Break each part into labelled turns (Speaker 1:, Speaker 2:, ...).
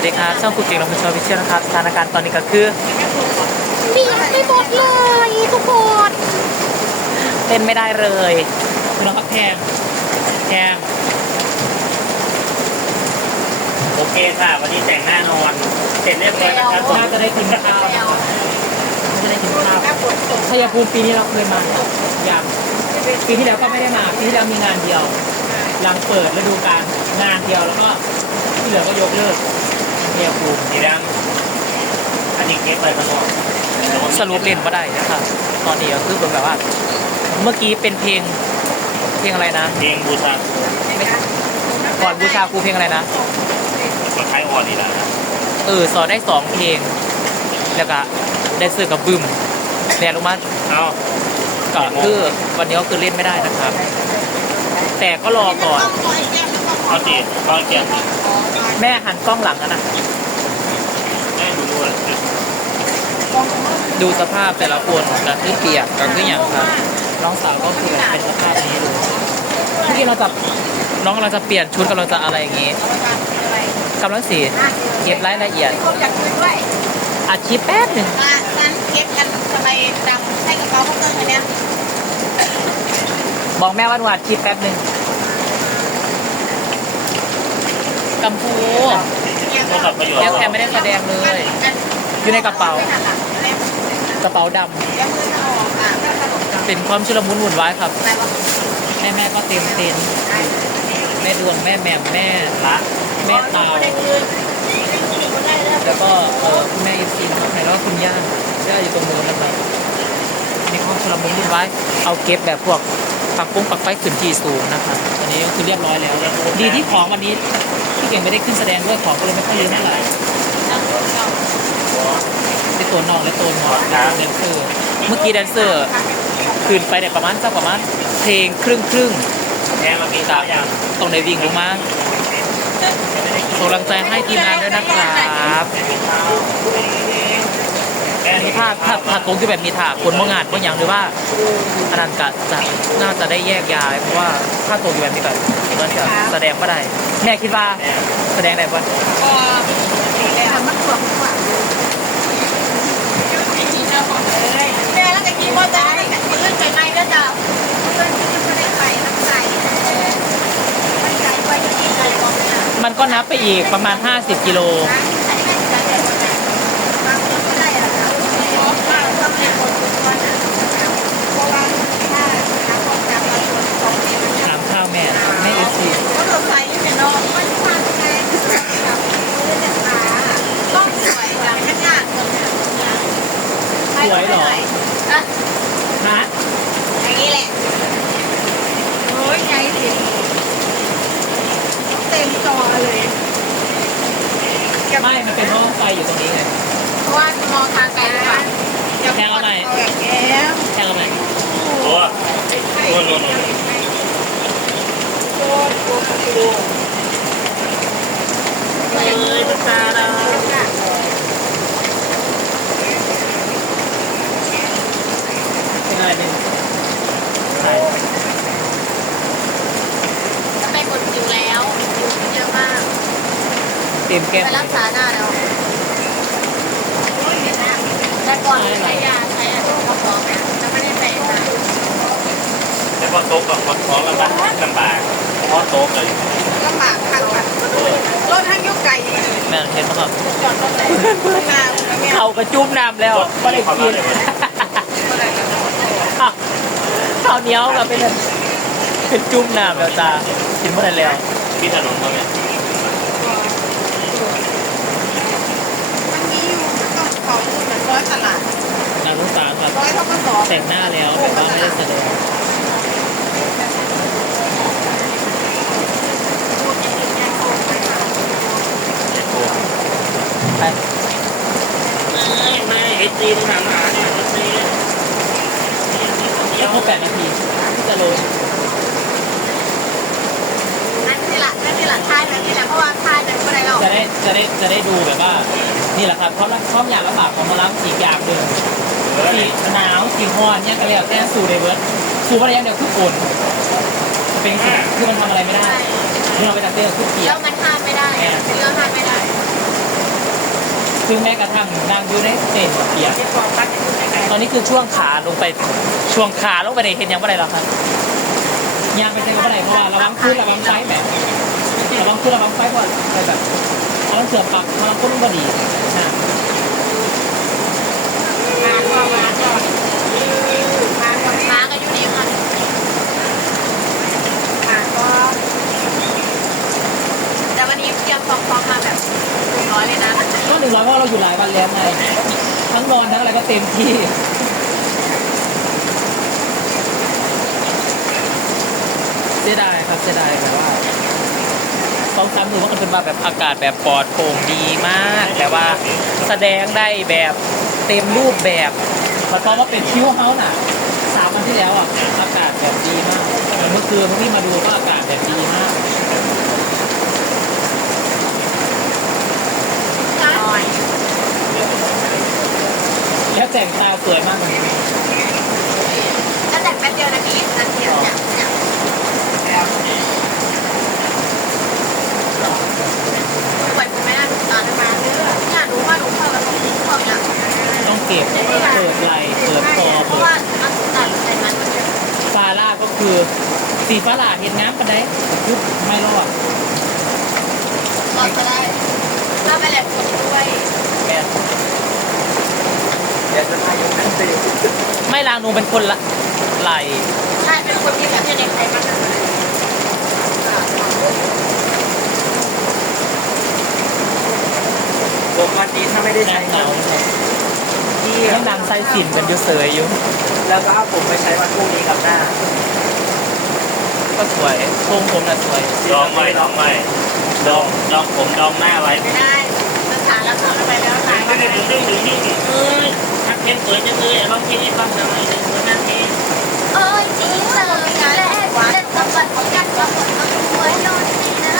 Speaker 1: วัสดีครับช่องคุกเก่งลงมือชอวิเชียนะครับสถานการณ์ตอนนี้ก็คือ
Speaker 2: หนีไปหมดเลยทุกคน
Speaker 1: เล่นไม่ได้เลยคุณน้องครับแพงแพง
Speaker 3: โอเคค่ะ วันนี้แต่งหน้านอน เสร็จเรียบร้อยนะครับผม
Speaker 1: น่าจะได้กินข้าวน่าจะได้กินข้าวชัยภูมิปีนี้เราเคยมาอย่างปีที่แล้วก็ไม่ได้มาปีที่แล้วมีงานเดียว หลังเปิดฤดูกาลงานเดียวแล้วก็ที่เหลือก็ยกเลิก ชัยภูมิ
Speaker 3: สีดำอันนี้เก็บไปข้างนอก
Speaker 1: สรุปเล่นก็ได้นะครับตอนนี้ก็คือเหมือนแบบว่า เมื่อกี้เป็นเพลง เพลงอะไรนะ
Speaker 3: เพลงบูชา
Speaker 1: ก่อนบูชาครูเพลงอะไรนะ
Speaker 3: ก็คล้ายอ่อนนี่แหละ
Speaker 1: เออสอนได้สองเพลง แล้วก็ได้ซื้อกับบึมแดนลงมา
Speaker 3: เอา
Speaker 1: ก็คือวันนี้ก็คือเล่นไม่ได้นะครับ แต่ก็รอก่อน
Speaker 3: เอาสิตอนเก็บ
Speaker 1: แม่หันกล้องหลังอะนะ
Speaker 3: ให้ ดูดูเลย
Speaker 1: ดูสภาพแต่ละคนก็คือเปียกก็คืออย่างครับน้องสาวก็คือแบบเป็นสภาพนี้เลยเมื่อกี้เราจะน้องกำลังจะเปลี่ยนชุดกำลังจะอะไรอย่างงี้กำลังสีเก็บรายละเอียด
Speaker 2: ผมอยากคุยด้วย
Speaker 1: อัดคลิปแป๊บหนึ่ง
Speaker 2: มางั้นเก็บกันทำไมดำให้กระเป๋าพวกเงินอันเนี้ย
Speaker 1: บอกแม่ว่าหนูอัดคลิปแป๊บหนึ่งกัมพู
Speaker 3: ก็กลับประโยชน์
Speaker 1: แล้วแกไม่ได้แสดงเลยอยู่ในกระเป๋ากระเป๋าดำ
Speaker 2: เดี๋ยวมือจะออกอะ
Speaker 1: เป็นความชุลมุนวุ่นวายครับ แม่แม่ก็เต็มเต็นแม่ดวงแม่แหม่มแม่ละแม่เตาแล้วก็คุณแม่ยิปซีนะครับแล้วก็คุณย่าย่าอยู่ตรงนู้นนะครับมีความชุลมุนวุ่นวายเอาเก็บแบบพวกปักปุ้งปักไฟขึ้นที่สูงนะครับอันนี้ก็คือเรียบร้อยแล้ว ดีที่ของวันนี้ เก่งไม่ได้ขึ้นแสดงด้วยของก็เลยไม่ค่อยเยอะเท่าไหร่ในตัวนอกและตัวหมอแดนเซอร์เมื่อกี้แดนเซอร์คืนไปได้ประมาณสักประมาณเพลงครึ่งครึ่ง
Speaker 3: แทงมาปีตาอย่าง
Speaker 1: ตรงในวิ่งลงมาส่งกำลังใจให้ทีมงานด้วยนะครับ
Speaker 3: แค่
Speaker 1: มี
Speaker 3: นี้
Speaker 1: ภาพภาพภาพตรงที่แบบมีถาคนว่างานว่อย่างหรือว่าอันนั้นก็จะน่าจะได้แยกย้ายเพราะว่าภาพตรงที่แบบนี้ก็มันจะแสดงไม่ได้ แม่คิดว่าแสดง
Speaker 2: อทำมันถั่วมันถั่วแม่แล้วก็กินว่าจะได้กับเรื่องไปไหมก็จะขึ้นไม่ได้ไปน้ำใสมันไกลไปที่ไหนบอกนะ
Speaker 1: มันก็นับไปอีกประมาณ 50 กิโลถามข้าวแม่แม่เอฟซี ฮะ
Speaker 2: อย่างนี้แหละโอ้ยไงสิเต็มจอเลย
Speaker 1: ไม่มันเป็นห้องไฟอยู่ตรงนี้ไง
Speaker 2: เพราะว่ามองทางไกลดีกว่าอย่าปวดเอาอย่างแก้ม
Speaker 1: แค่ไหน
Speaker 3: โอ้โหโน่นโน่นโน่น
Speaker 2: เอ้ยมันตาเรา
Speaker 1: เป็นอะไรเนี่ยใส่
Speaker 2: จะไปกดคิวแล้วคิวเยอะมาก
Speaker 1: เต็มแก้ม
Speaker 2: ไปรักษาหน้าแล้วแต่ก่อนใช้ยาใช้อะไรก็พร้อมนะจะไม่ได้ไปนะ
Speaker 3: แล้วพอโต๊ะกับพอท้องลำบากลำบากเพราะโต๊ะเลย
Speaker 2: ลำบากขัดขัดรถทั้งยุกไก่
Speaker 1: แม่เห็นไหมครับ
Speaker 2: จอดรถไหนมาไม่
Speaker 1: เขากระจุ่มน้ำแล้วไม่ได้กินข้าวเหนียวกับเป็นเป็นจุ่มน้ำแล้วจ้ากินเมื่อไหร่แล้ว
Speaker 3: ที่ถนนเขาเนี่ย
Speaker 2: มันมีอยู่ก็ของเหมือนร้อยตลาด
Speaker 1: นางลูกสาวค ร้
Speaker 2: อยเท่ากับสอง
Speaker 1: แต่งหน้าแล้วแต่ว่าไม่ได้แสดงไป
Speaker 3: ไม่ไม่ไอจีนถามหาเนี่ยไอจีน
Speaker 1: ยังครบแปดนาทีที่จะลง
Speaker 2: นั่นนี่แหละนั่นนี่หละท่ายนั่นนี่แหละเพราะว่าท่ายนั้นก็ได้เรา
Speaker 1: จะได้จะได้จะได้ดูแบบว่า นี่แหละครับเพราะชอบอยางลำบากของมาล้างสีกอย่างหนึ่ง สีหนาวสีฮอนเนี่ยก็เรียกแค่สูดในเวิร์ดสูดอะไรอย่างเดียวคือฝนเป็นสีคือมันทำอะไรไม่ได้เมื่อเราไปตัดเสื้อคือเปีย
Speaker 2: แล้
Speaker 1: ก
Speaker 2: วมันห้ามไม่ได้เป็นเรื่องห้ามไม่ได้
Speaker 1: ถซึ่งแม้กระทั่งนางอยู่ในเศษเปียก
Speaker 2: เก็บของพักจะอยู่ในไหน
Speaker 1: ตอนนี้คือช่วงขาลงไปช่วงขาลงไปในเห็นยังไม่ได้หรอครับยางไปเซ็นก็ไม่ได้เพราะว่าระวังขึ้นระวังไฟแบบระวังขึ้นระวังไฟก่อนไปแบบเอาต้องเสือปักระวังขึ้นก็ดีนะ
Speaker 2: มาก็มาก็มาก็มาก็อยู่นี่ค่ะมาก็แต่วันนี้เตรียมฟองๆมาแบบร้อยเลยนะ
Speaker 1: ก็ห น้อยเพราะเราอยู่หลายวันแล้วไงทั้งนอนทั้งอะไรก็เต็มที่เสียดายครับเสียดายแต่ว่าสองสามหมื่นว่ามันเป็นว่าแบบอากาศแบบปลอดโปร่งดีมาก แต่ว่าแสดงได้แบบเต็มรูปแบบเพราะว่าเป็นคิวเฮาส์น่ะสามวันที่แล้วอะอากาศแบบดีมากเมื่อคืนที่มาดูก็อากาศแบบดีมาก
Speaker 2: ร้ อย
Speaker 1: แล้วแต่งตาสวยมากเลย
Speaker 2: แล้วแต่งแป๊บเดียวนะพี่นั่นเดียวเนี่ยเนี่ยปล่อยผมไม่ได้หนูตอนนั้นมาเรื่อยเนี่ยหนูว่าหนูเข้ากับตรงนี้เข้าเนี่ย
Speaker 1: ต้องเก็บเปิดไหล่เปิดคอ
Speaker 2: เพ
Speaker 1: เปิ
Speaker 2: ราะ
Speaker 1: ด
Speaker 2: ว่ามันตัดใส่มัน
Speaker 1: ฟาร่าก็คือสีฟ้าหลาเห็นน้ำกันได้ยุบไม่รอด
Speaker 2: ตอนก็ได้ถ้าไปแห ลกผมด้วย
Speaker 1: แม่
Speaker 4: เดี๋ยวจะพายกขึ้นไป
Speaker 1: ไม่ลางนูเป็นคนละไหล
Speaker 2: ใช่เป็นคนที่แบบที่เด็กไทยมากเลย
Speaker 4: ปกติถ้าไม่ได้
Speaker 1: แน
Speaker 4: ใช้
Speaker 1: งเหงา
Speaker 4: ที่
Speaker 1: แล้วนางใส่สินกันอยู่เสยอยู่
Speaker 4: แล้วก็เอาผมไปใช้วันพรุ่งนี้กับหน้า
Speaker 1: ก็สวยทรงผมน่ะสวย
Speaker 3: ลองไว้ลองไว้ลองลองผมลองหน้าไว้
Speaker 2: ไม่ได้ สานแล้วเขาไปแล้วหลาย
Speaker 3: ไม่
Speaker 2: วัน
Speaker 3: ได้
Speaker 2: เล
Speaker 3: ถึงเรื่องหรือนี่เอ้ยทักเพลงเปิดจังเลยลองเพลงให้ฟังหน่อยหนึ่งคนนั้นเอง
Speaker 2: เอ้ยจีเจอแรกเล่นกับบัตรของกันกับคนมาช่วยนอนที่นะ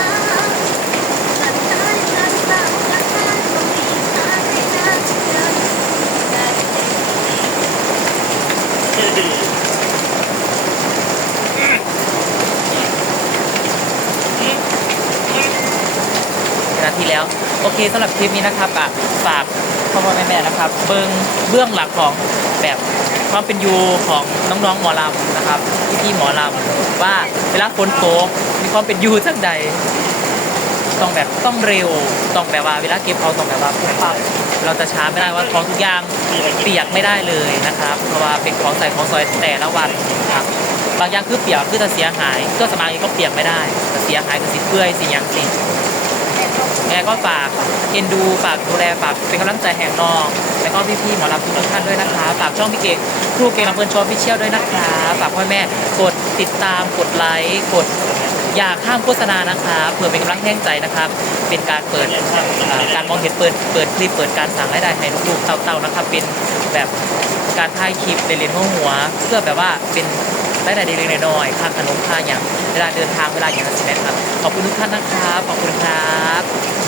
Speaker 2: ฉันได้ฉันได้ฉันได้ตรงนี้ฉันได้ฉันได้
Speaker 1: เป็นนาทีแล้ว โอเคสำหรับคลิปนี้นะครับอะฝากพ่อพ่อแม่แม่นะครับ เบื้องเบื้องหลังของแบบความเป็นอยู่ของน้องๆหมอลำนะครับพี่ๆหมอลำว่าเวลาฝนตกมีความเป็นอยู่จังใดต้องแบบต้องเร็วต้องแบบว่าเวลาเก็บของต้องแบบว่าปุ๊บปั๊บเราจะช้าไม่ได้ว่าของทุกอย่างเปียกไม่ได้เลยนะครับ เพราะว่าเป็นของใส่ของซอยแต่ละวันครับบางอย่างคือเปียกคือจะเสียหายเครื่องสำอางเองก็เปียกไม่ได้จะเสียหายคือสิเปื่อยสิหยังสิยังไง ก็ฝากเอ็นดูฝากดูแลฝากเป็นกำลังใจแห่งน้อง แล้วก็พี่ๆหมอลำทุกท่านด้วยนะคะฝากช่องพี่เก่งครูเก่งลำเพลินชว์พิเชียลด้วยนะคะฝากพ่อแม่กดติดตามกดไลค์กดอย่าข้ามโฆษณานะครับเพื่อเป็นกำลังแห่งใจนะครับ เป็นการเปิดการมองเห็นเปิดเปิดคลิปเปิดการสั่งรายได้ให้ลูกๆเต่าๆนะครับเป็นแบบการถ่ายคลิปเรียนหัวหัว เพื่อแบบว่าเป็นรายได้เล็กๆน้อยๆค่าขนมค่าอย่างเวลาเดินทางเวลาอย่างนั้นสิแม่ครับขอบคุณทุกท่านนะครับขอบคุณครับ